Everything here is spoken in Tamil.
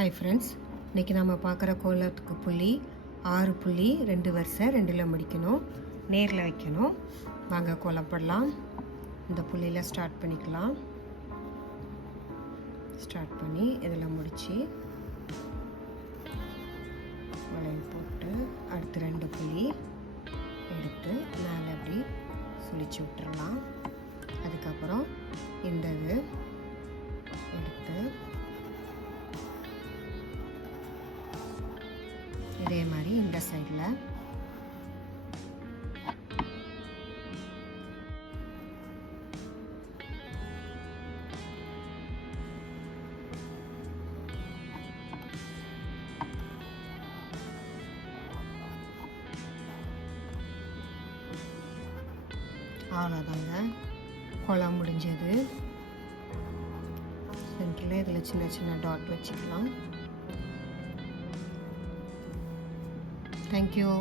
ஹாய் ஃப்ரெண்ட்ஸ், இன்றைக்கி நம்ம பார்க்குற கோலத்துக்கு புள்ளி 6 புள்ளி 2 வரிசை 2ல் முடிக்கணும், நேரில் வைக்கணும். வாங்க கோலம் போடலாம். இந்த புள்ளியில் ஸ்டார்ட் பண்ணிக்கலாம். ஸ்டார்ட் பண்ணி இதில் முடித்து வளையல் போட்டு அடுத்து 2 புள்ளி எடுத்து மேலே அப்படி சுழிச்சு விட்டுறலாம். அதுக்கப்புறம் இந்த இது எடுத்து இதே மாதிரி இந்த சைடில் அவ்வளோதாங்க, கோலம் முடிஞ்சது. சென்டரில் இதில் சின்ன சின்ன டாட் வச்சுக்கலாம். Thank you.